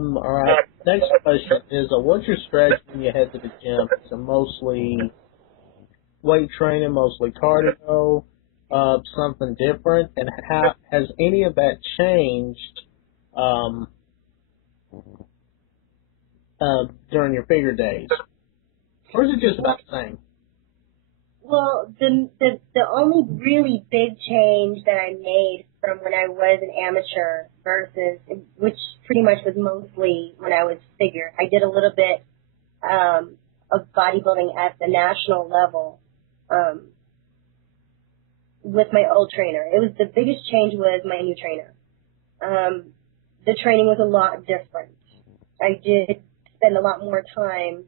All right. Next question is, what's your strategy when you head to the gym? Is it mostly weight training, mostly cardio, something different? And how has any of that changed during your figure days? Or is it just about the same? Well, the only really big change that I made from when I was an amateur versus, which pretty much was mostly when I was figure, I did a little bit of bodybuilding at the national level with my old trainer. It was the biggest change was my new trainer. The training was a lot different. I did spend a lot more time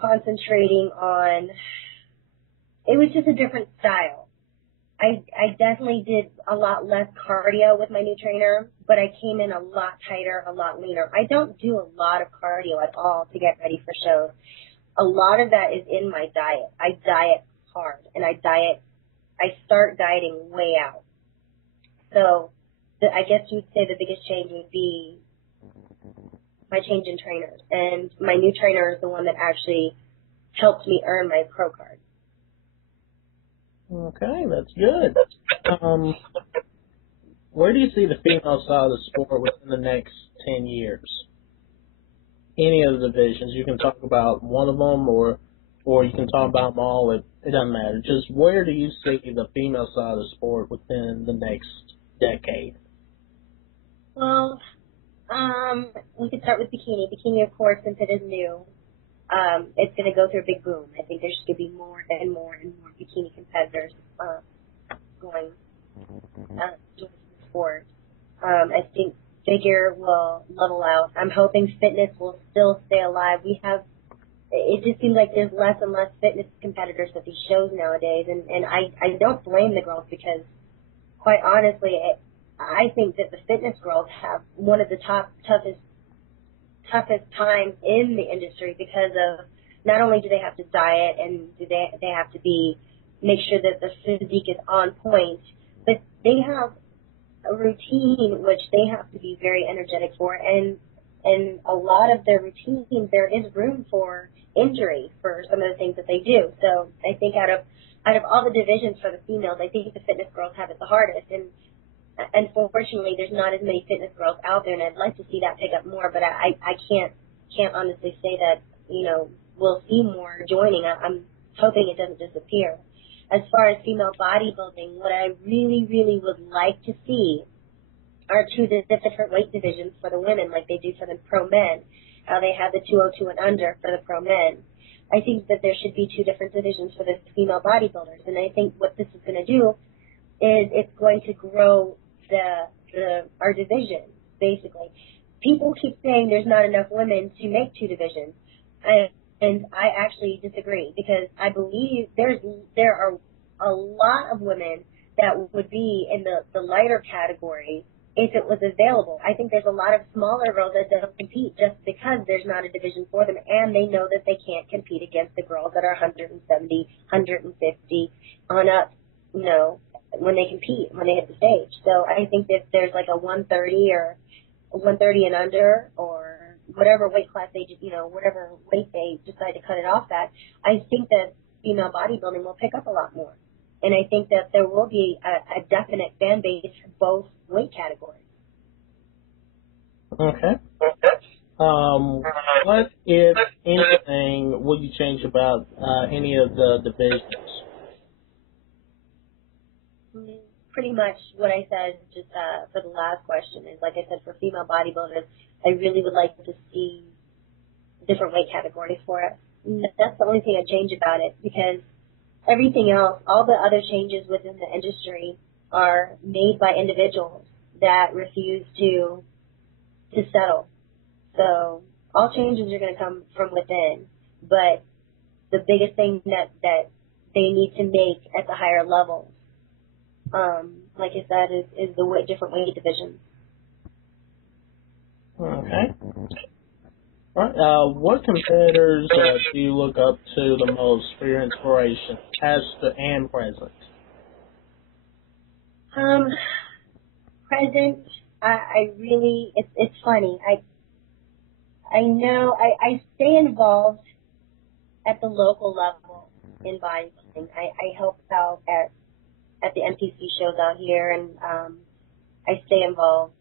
concentrating on, it was just a different style. I definitely did a lot less cardio with my new trainer, but I came in a lot tighter, a lot leaner. I don't do a lot of cardio at all to get ready for shows. A lot of that is in my diet. I diet hard, and I start dieting way out. So I guess you would say the biggest change would be my change in trainers. And my new trainer is the one that actually helped me earn my pro card. Okay, that's good. Where do you see the female side of the sport within the next 10 years? Any of the divisions. You can talk about one of them, or you can talk about them all. It doesn't matter. Just where do you see the female side of the sport within the next decade? Well, we could start with bikini. Bikini, of course, since it is new, it's going to go through a big boom. I think there's going to be more and more and more bikini competitors going to the sport. I think figure will level out. I'm hoping fitness will still stay alive. It just seems like there's less and less fitness competitors at these shows nowadays, and I don't blame the girls because, quite honestly, I think that the fitness girls have one of the toughest times in the industry because of not only do they have to diet and do they have to make sure that the physique is on point, but they have a routine which they have to be very energetic for, and a lot of their routines there is room for injury for some of the things that they do. So I think out of all the divisions for the females, I think the fitness girls have it the hardest, and unfortunately, there's not as many fitness girls out there, and I'd like to see that pick up more, but I can't honestly say that, we'll see more joining. I'm hoping it doesn't disappear. As far as female bodybuilding, what I really, really would like to see are two different weight divisions for the women, like they do for the pro men. They have the 202 and under for the pro men. I think that there should be two different divisions for the female bodybuilders, and I think what this is going to do is it's going to grow our division, basically. People keep saying there's not enough women to make two divisions, and I actually disagree because I believe there are a lot of women that would be in the lighter category if it was available. I think there's a lot of smaller girls that don't compete just because there's not a division for them, and they know that they can't compete against the girls that are 170, 150 on up, when they compete, when they hit the stage. So I think that there's like a 130 or 130 and under, or whatever weight class they, whatever weight they decide to cut it off at, I think that female bodybuilding will pick up a lot more. And I think that there will be a definite fan base for both weight categories. Okay. What, if anything, would you change about any of the divisions? Pretty much what I said just for the last question is, like I said, for female bodybuilders, I really would like to see different weight categories for it. That's the only thing I'd change about it, because everything else, all the other changes within the industry are made by individuals that refuse to settle. So all changes are going to come from within, but the biggest thing that they need to make at the higher levels, like I said, is the different weight divisions. Okay. All right. What competitors do you look up to the most for your inspiration, past and present? Present, I really, it's funny. I know I stay involved at the local level in bodybuilding. I help out at the NPC shows out here, and I stay involved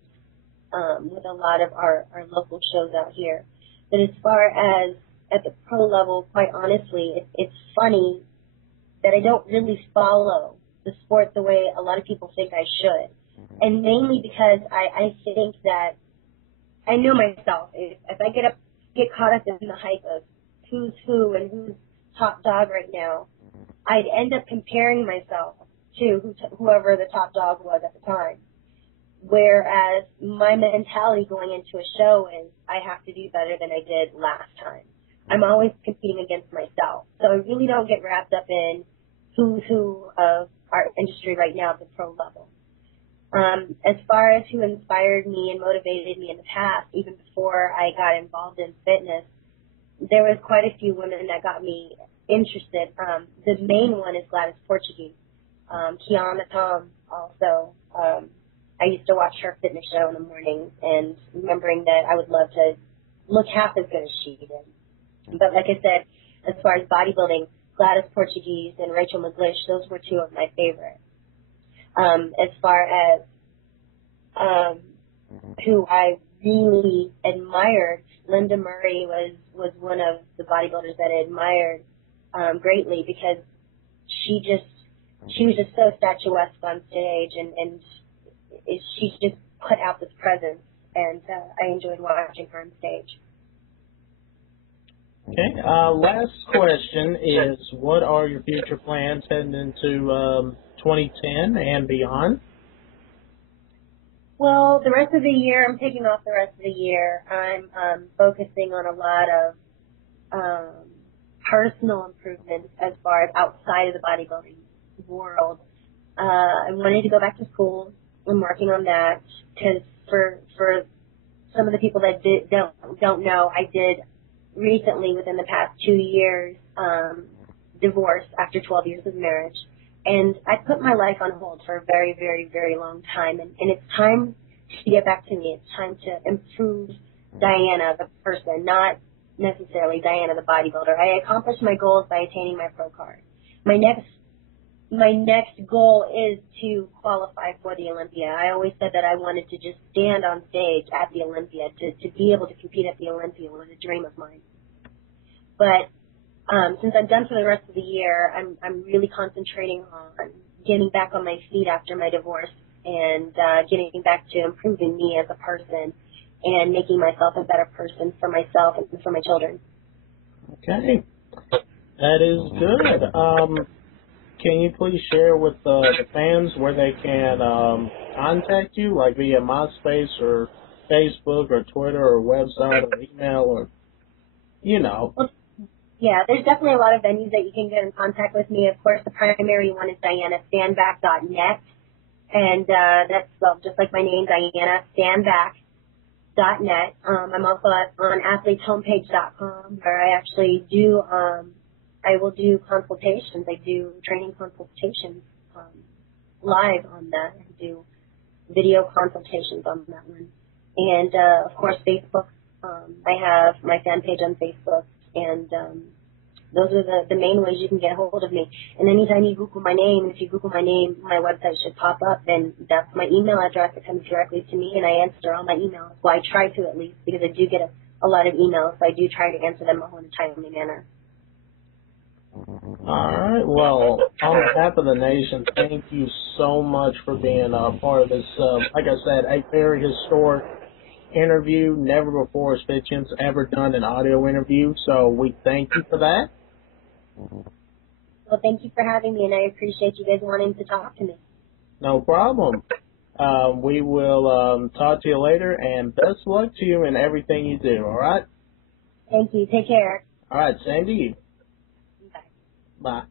with a lot of our local shows out here. But as far as at the pro level, quite honestly, it's funny that I don't really follow the sport the way a lot of people think I should. And mainly because I think that I know myself. If I get caught up in the hype of who's who and who's top dog right now, I'd end up comparing myself to whoever the top dog was at the time. Whereas my mentality going into a show is I have to do better than I did last time. I'm always competing against myself. So I really don't get wrapped up in who's who of our industry right now at the pro level. As far as who inspired me and motivated me in the past, even before I got involved in fitness, there was quite a few women that got me interested. The main one is Gladys Portuguese. Kiana Tom also. I used to watch her fitness show in the mornings and remembering that I would love to look half as good as she did. But like I said, as far as bodybuilding, Gladys Portuguese and Rachel McGlish, those were two of my favorites. As far as who I really admired, Linda Murray was one of the bodybuilders that I admired greatly because she was just so statuesque on stage and she just put out this presence, and I enjoyed watching her on stage. Okay, last question is, what are your future plans heading into 2010 and beyond? Well, the rest of the year, I'm taking off the rest of the year. I'm focusing on a lot of personal improvements as far as outside of the bodybuilding world. I wanted to go back to school. I'm working on that because for some of the people that don't know, I did recently, within the past 2 years, divorce after 12 years of marriage. And I put my life on hold for a very, very, very long time. And it's time to get back to me. It's time to improve Diana, the person, not necessarily Diana, the bodybuilder. I accomplished my goals by attaining my pro card. My next goal is to qualify for the Olympia. I always said that I wanted to just stand on stage at the Olympia. To be able to compete at the Olympia was a dream of mine. But since I'm done for the rest of the year, I'm really concentrating on getting back on my feet after my divorce and getting back to improving me as a person and making myself a better person for myself and for my children. Okay, that is good. Can you please share with the fans where they can contact you, like via MySpace or Facebook or Twitter or website or email or, you know? Yeah, there's definitely a lot of venues that you can get in contact with me. Of course, the primary one is DianaStanback.net, and that's spelled just like my name, DianaStanback.net. I'm also on athleteshomepage.com, where I actually do I will do consultations. I do training consultations live on that. I do video consultations on that one. And, of course, Facebook. I have my fan page on Facebook, and those are the main ways you can get a hold of me. And anytime you Google my name, if you Google my name, my website should pop up, and that's my email address. It comes directly to me, and I answer all my emails. Well, I try to, at least, because I do get a lot of emails, so I do try to answer them all in a timely manner. All right. Well, on behalf of the nation, thank you so much for being a part of this, like I said, a very historic interview. Never before has FitGems ever done an audio interview, so we thank you for that. Well, thank you for having me, and I appreciate you guys wanting to talk to me. No problem. We will talk to you later, and best luck to you in everything you do, all right? Thank you. Take care. All right, same to you. Bye. Bye.